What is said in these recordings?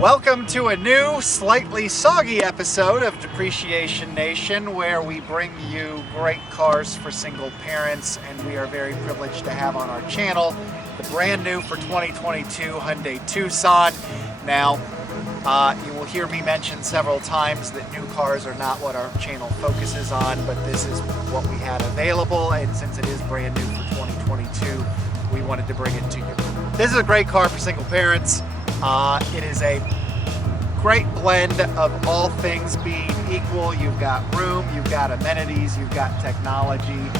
Welcome to a new, slightly soggy episode of Depreciation Nation, where we bring you great cars for single parents, and we are very privileged to have on our channel the brand new for 2022 Hyundai Tucson. Now, you will hear me mention several times that new cars are not what our channel focuses on, but this is what we had available, and since it is brand new for 2022, we wanted to bring it to you. This is a great car for single parents. It is a great blend of all things being equal. You've got room, you've got amenities, you've got technology.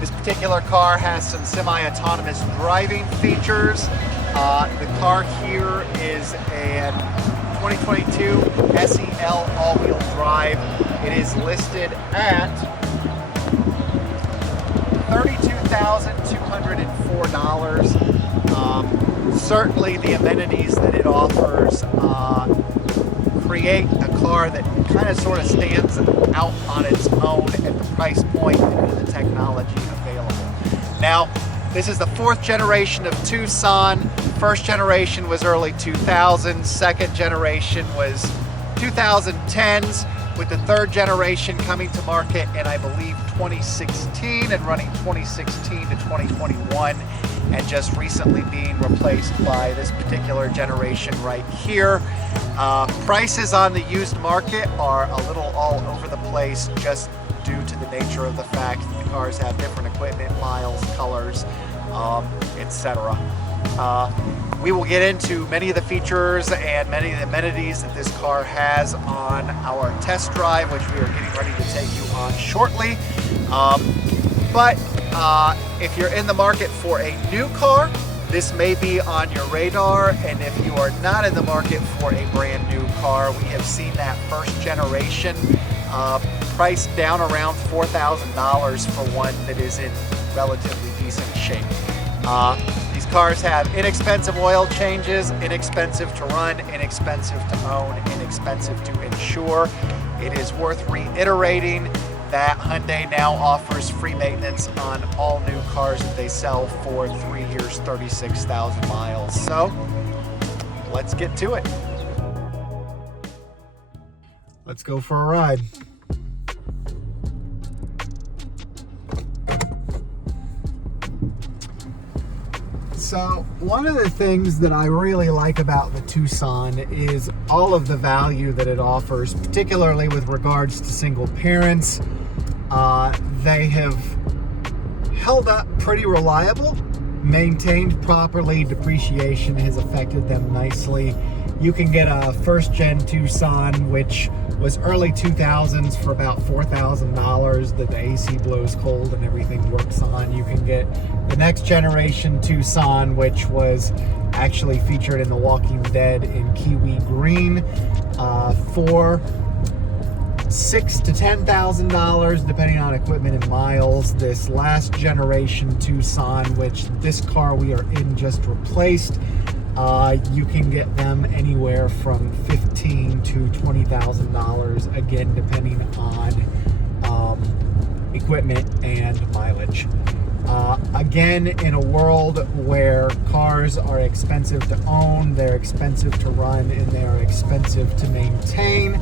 This particular car has some semi-autonomous driving features. The car here is a 2022 SEL all-wheel drive. It is listed at $32,204. Certainly the amenities that it offers create a car that kind of sort of stands out on its own at the price point and the technology available. Now, this is the fourth generation of Tucson. First generation was early 2000s, second generation was 2010s, with the third generation coming to market in, I believe, 2016 and running 2016 to 2021, and just recently being replaced by this particular generation right here. Prices on the used market are a little all over the place just due to the nature of the fact that the cars have different equipment, miles, colors, etc. We will get into many of the features and many of the amenities that this car has on our test drive, which we are getting ready to take you on shortly. But if you're in the market for a new car, this may be on your radar. And if you are not in the market for a brand new car, we have seen that first generation priced down around $4,000 for one that is in relatively decent shape. These cars have inexpensive oil changes, inexpensive to run, inexpensive to own, inexpensive to insure. It is worth reiterating that Hyundai now offers free maintenance on all new cars that they sell for 3 years, 36,000 miles. So let's get to it. Let's go for a ride. So one of the things that I really like about the Tucson is all of the value that it offers, particularly with regards to single parents. They have held up pretty reliable, maintained properly. Depreciation has affected them nicely. You can get a first gen Tucson, which was early 2000s, for about $4,000 that the AC blows cold and everything works on. You can get the next generation Tucson, which was actually featured in The Walking Dead in Kiwi Green, for $6,000 to $10,000 depending on equipment and miles. This last generation Tucson, which this car we are in just replaced, you can get them anywhere from $15,000 to $20,000, again depending on equipment and mileage. Again, in a world where cars are expensive to own, they're expensive to run, and they're expensive to maintain,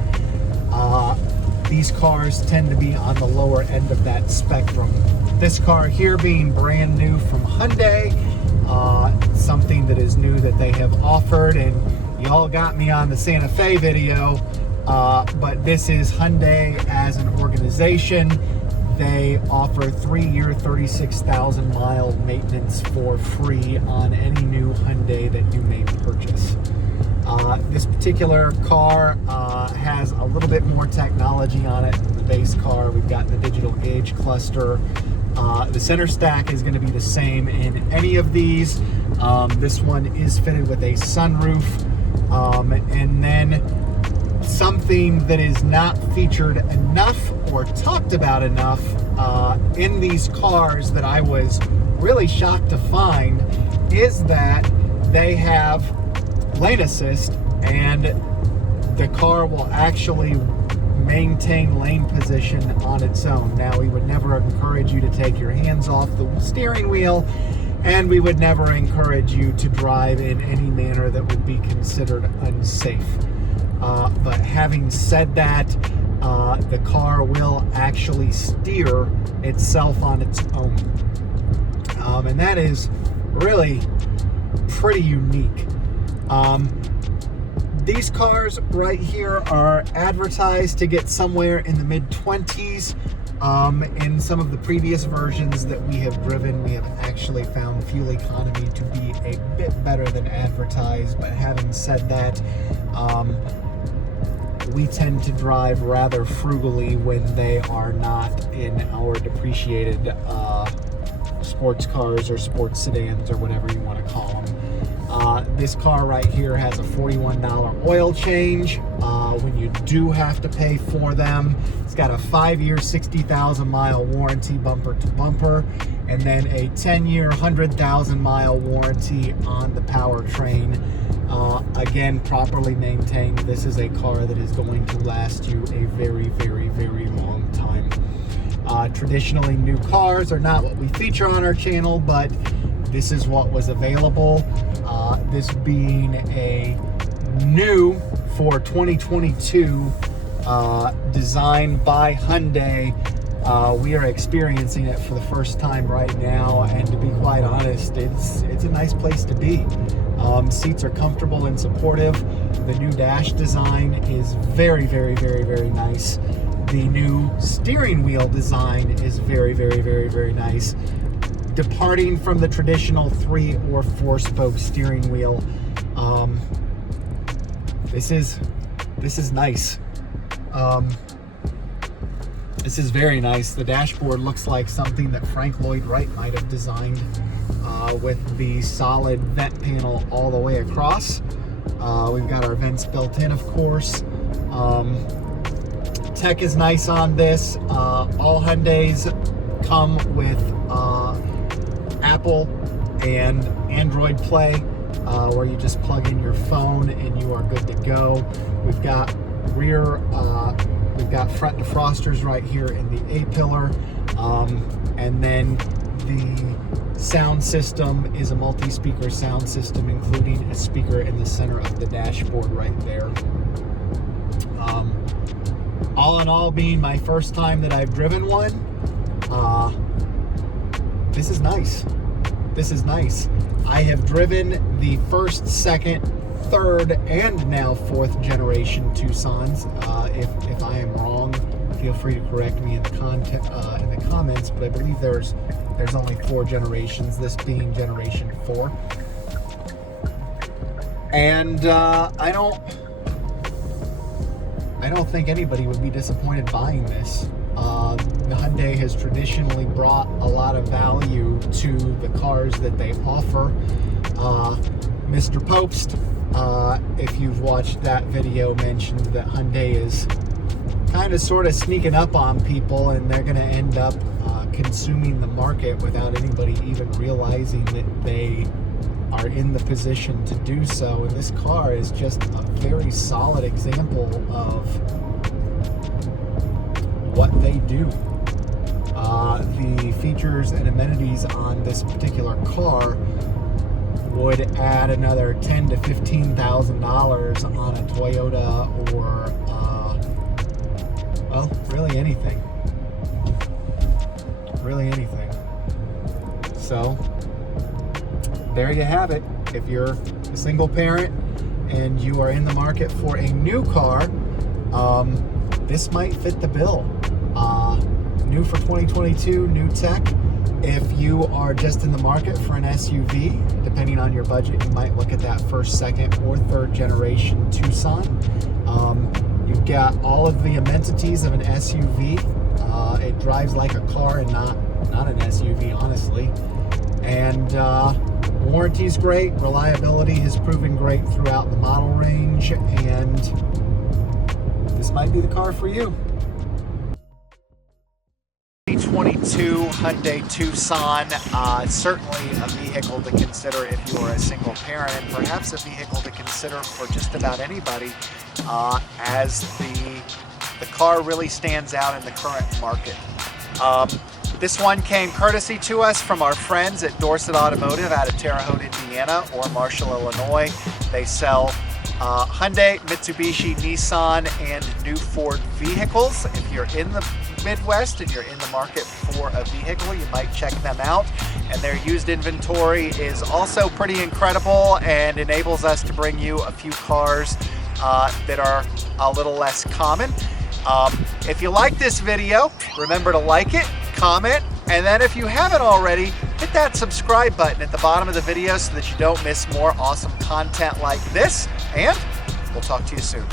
these cars tend to be on the lower end of that spectrum. This car here being brand new from Hyundai, something that is new that they have offered, and y'all got me on the Santa Fe video, but this is Hyundai as an organization. They offer 3-year, 36,000 mile maintenance for free on any new Hyundai that you may purchase. This particular car has a little bit more technology on it than the base car. We've got the digital gauge cluster. The center stack is going to be the same in any of these. This one is fitted with a sunroof. And then something that is not featured enough or talked about enough in these cars that I was really shocked to find is that they have lane assist, and the car will actually maintain lane position on its own. Now, we would never encourage you to take your hands off the steering wheel and we would never encourage you to drive in any manner that would be considered unsafe. But having said that, the car will actually steer itself on its own. And that is really pretty unique. These cars right here are advertised to get somewhere in the mid-20s. In some of the previous versions that we have driven, we have actually found fuel economy to be a bit better than advertised. But having said that, we tend to drive rather frugally when they are not in our depreciated sports cars or sports sedans or whatever you want to call them. This car right here has a $41 oil change when you do have to pay for them. It's got a 5-year, 60,000-mile warranty bumper to bumper, and then a 10-year, 100,000-mile warranty on the powertrain. Again, properly maintained, this is a car that is going to last you a very, very, very long time. Traditionally, new cars are not what we feature on our channel, but this is what was available. This being a new for 2022 designed by Hyundai. We are experiencing it for the first time right now, and to be quite honest, it's a nice place to be. Seats are comfortable and supportive. The new dash design is very, very, very, very nice. The new steering wheel design is very, very, very, very nice. Departing from the traditional 3 or 4 spoke steering wheel, this is nice. This is very nice. The dashboard looks like something that Frank Lloyd Wright might have designed, with the solid vent panel all the way across. We've got our vents built in, of course. Tech is nice on this. All Hyundais come with Apple and Android Play, where you just plug in your phone and you are good to go. We've got we've got front defrosters right here in the A-pillar, and then the sound system is a multi-speaker sound system, including a speaker in the center of the dashboard right there. All in all, being my first time that I've driven one, this is nice. This is nice. I have driven the first, second, third, and now 4th generation Tucsons. If I am wrong, feel free to correct me in the comments. But I believe there's only 4 generations. This being generation 4. And I don't think anybody would be disappointed buying this. The Hyundai has traditionally brought a lot of value to the cars that they offer. Mr. Popst, if you've watched that video, mentioned that Hyundai is kind of sort of sneaking up on people, and they're going to end up consuming the market without anybody even realizing that they are in the position to do so. And this car is just a very solid example of what they do. The features and amenities on this particular car would add another $10,000 to $15,000 on a Toyota, or well, really anything. Really anything. So there you have it. If you're a single parent and you are in the market for a new car, this might fit the bill. New for 2022, new tech. If you are just in the market for an SUV, depending on your budget, you might look at that first, second, or third generation Tucson. You've got all of the amenities of an SUV. It drives like a car and not an SUV, honestly. And warranty's great. Reliability has proven great throughout the model range, and this might be the car for you. 2022 Hyundai Tucson, certainly a vehicle to consider if you are a single parent, and perhaps a vehicle to consider for just about anybody, as the car really stands out in the current market. This one came courtesy to us from our friends at Dorsett Automotive out of Terre Haute, Indiana, or Marshall, Illinois. They sell Hyundai, Mitsubishi, Nissan, and new Ford vehicles. If you're in the Midwest and you're in the market for a vehicle, you might check them out. And their used inventory is also pretty incredible and enables us to bring you a few cars that are a little less common. If you like this video, remember to like it, comment, and then if you haven't already, hit that subscribe button at the bottom of the video so that you don't miss more awesome content like this, and we'll talk to you soon.